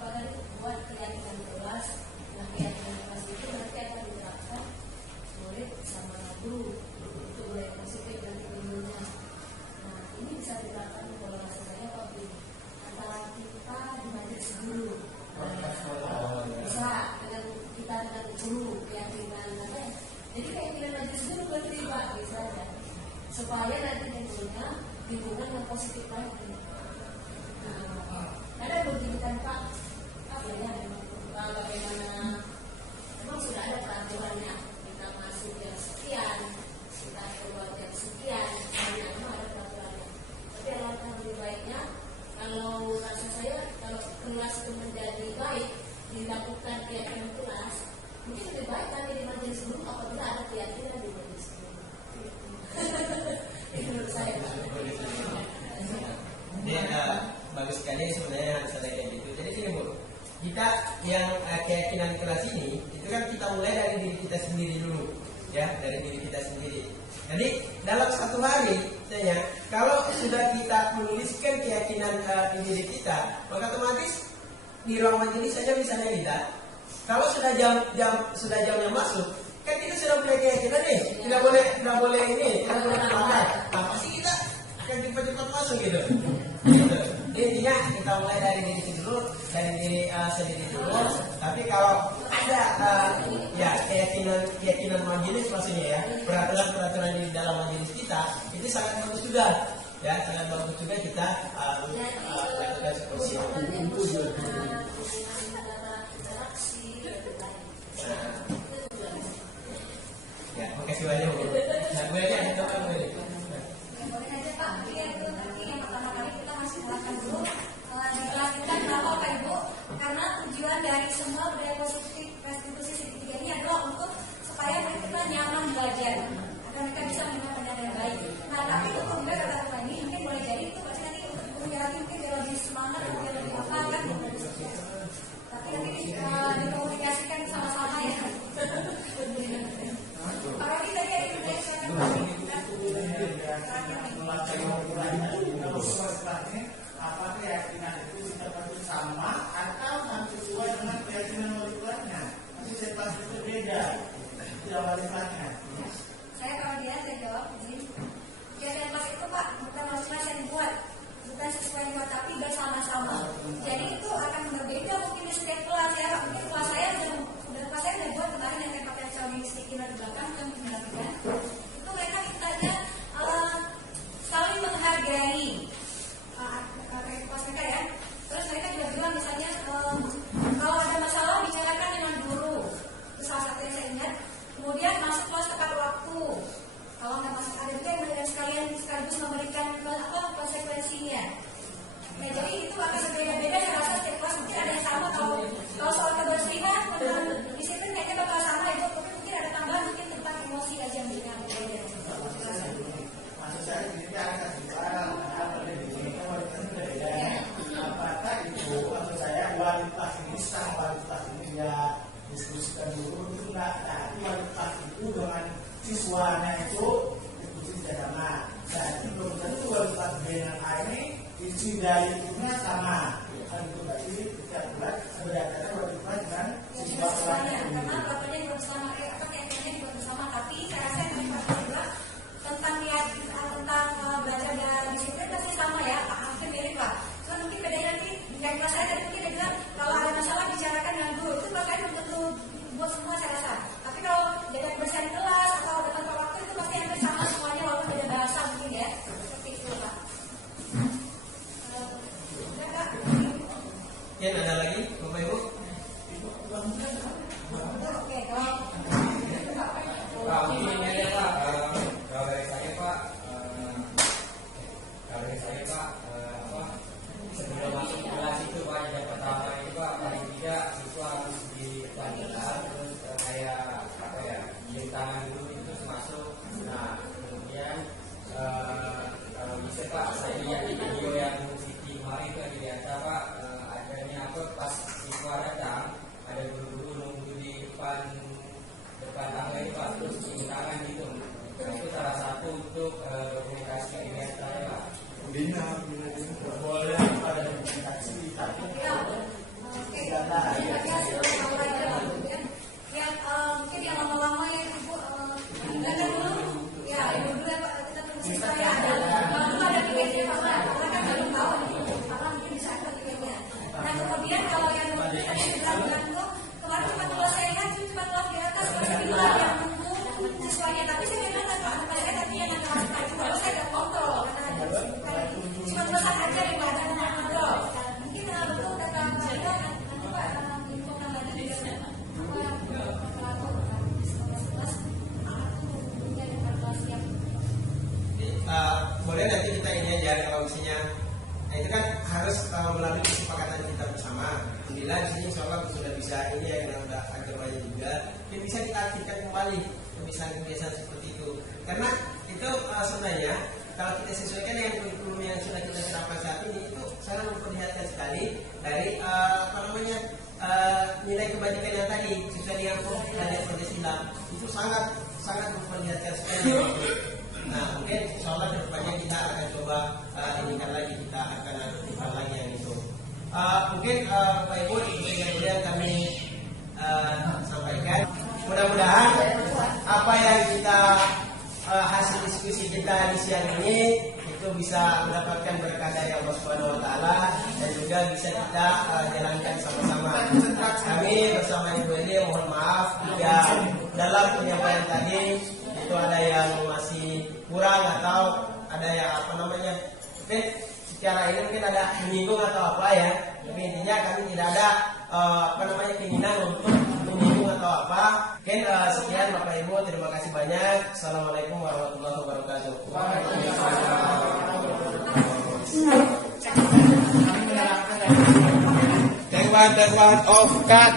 Bapak tadi buat keyakinan kelas, nah keyakinan kelas itu nanti akan diterapkan murid sama guru untuk mulai positif dan ilmunya. Nah ini bisa diterapkan kalau bahasa saya waktu antara kita di majelis guru, bisa dengan kita dengan guru keyakinan apa ya. Jadi keyakinan majelis guru berterima bisa ya, supaya nanti tentunya lingkungan yang positif lagi. Ada pendidikan Pak, apa ya? Bagaimana? Memang sudah ada peraturannya. Kita masuk jam sekian, kita keluar jam sekian. Memang ada peraturannya. Tapi alangkah lebih baiknya kalau rasa saya kalau kelas itu menjadi baik dilakukan keyakinan kelas, mungkin lebih baik kami di majelis guru apabila ada keyakinan di majelis guru. Itu menurut saya. Bagus sekali sebenarnya harus ada kayak gitu. Jadi gini Bu, kita yang keyakinan kelas ini itu kan kita mulai dari diri kita sendiri dulu, ya, dari diri kita sendiri. Jadi dalam satu hari, misalnya, kalau sudah kita menuliskan keyakinan di diri kita, maka otomatis di ruang majelis saja misalnya kita, kalau sudah jamnya masuk, kan kita sudah punya keyakinan nih, tidak boleh ini, tidak boleh terlambat. Nah, pasti kita akan cepat-cepat masuk gitu. Intinya kita mulai dari diri dulu, dari diri sendiri dulu. Tapi kalau ada keyakinan majelis maksudnya ya, peraturan di dalam majelis kita itu sangat bagus juga, ya sangat bagus juga kita lakukan seperti itu. Ya, makasih banyak Bu. Nah, gue aja ada apa gue? Boleh aja Pak, itu nanti yang pertama kali kita masih melakukan dulu dilanjutkan kenapa Pak Ibu? Karena tujuan dari semua budaya positif restitusi segitiga ini adalah untuk supaya murid kita nyaman belajar, agar mereka bisa menggunakan dengan yang baik. Nah, tapi untuk juga kata ini mungkin boleh jadi itu pasti nanti untuk ibunya lagi mungkin dia lebih semangat, dia lebih apa kan? Tapi nanti dikomunikasikan sama-sama ya. Pak Robi tadi ada yang saya distribusi dari itunya sama. Dan itu berarti setiap bulan berdasarkan wajibnya dengan siswa Karena selanjutnya. pelakunya juga bersama, TFT-nya juga bersama, tapi saya rasa yang tadi Pak juga tentang niat tentang belajar dan disiplin pasti sama ya, hampir mirip lah. Cuma mungkin bedanya nanti yang kelas saya tadi mungkin dia bilang kalau ada masalah bicarakan dengan guru, itu makanya belum tentu buat semua saya rasa. Tapi kalau dengan kebersihan kelas atau dengan waktu itu pasti hampir sama semuanya walaupun beda bahasa mungkin ya. Seperti itu Pak. Udah Kak. Ya, ada lagi Bapak Ibu? Oke, kalau Pak, mungkin ini aja Pak, kalau dari saya Pak, sebelum masuk kelas itu Pak, yang pertama itu Pak, paling tidak siswa harus ditanyakan, terus kayak apa ya, cium tangan dulu itu terus masuk. Nah, kemudian kalau bisa Pak, saya lihat di video yang Siti kemarin itu di atas Pak, adanya apa pas siswa datang, ada guru-guru nunggu di depan tangga itu Pak, terus cium tangan gitu. Nah, itu salah satu untuk komunikasi dengan saya Pak. Bina boleh pada dokumentasi tapi mungkin yang lama-lama ya Ibu belajar dulu ya Ibu dulu ya Pak, kita tunggu siswa ya dulu ada pikirnya Pak, karena kan belum tahu karena mungkin bisa ada pikirnya. Nah kemudian kalau yang tadi dibilang itu kemarin cuma kalau saya lihat cuma kelas di atas kelas bilang yang nunggu siswanya, tapi saya bilang Pak saya tadi yang kelas itu kalau saya nggak kontrol karena cuma pesan aja yang nggak ada kontrol. Mungkin betul kata Pak Ida nanti Pak infokan lagi di Boleh nanti kita ini aja kalau misalnya, nah itu kan harus melalui kesepakatan kita bersama. Alhamdulillah di sini insya Allah sudah bisa ini ya, karena udah agak banyak juga, dan bisa diaktifkan kembali kebiasaan-kebiasaan seperti itu. Karena itu sebenarnya kalau kita sesuaikan dengan kurikulum yang sudah kita terapkan saat ini, itu sangat memperlihatkan sekali dari nilai kebajikan yang tadi sesuai dengan pelajaran Pancasila, itu sangat memperlihatkan sekali. Nah mungkin insya Allah kedepannya kita akan coba inikan lagi, kita akan aktifkan lagi yang itu. Mungkin Pak Ibu kemudian kami sampaikan, mudah-mudahan apa yang kita hasil diskusi kita di siang ini itu bisa mendapatkan berkah dari Allah Subhanahu Wa Taala dan juga bisa kita jalankan sama-sama. Kami bersama Ibu Eli mohon maaf ya dalam penyampaian tadi itu ada yang masih kurang atau ada yang mungkin secara ini mungkin ada menyinggung atau apa ya, tapi intinya kami tidak ada keinginan untuk menyinggung atau apa. Mungkin sekian Bapak Ibu, terima kasih banyak. Assalamualaikum warahmatullahi wabarakatuh. Tewan, off, cut.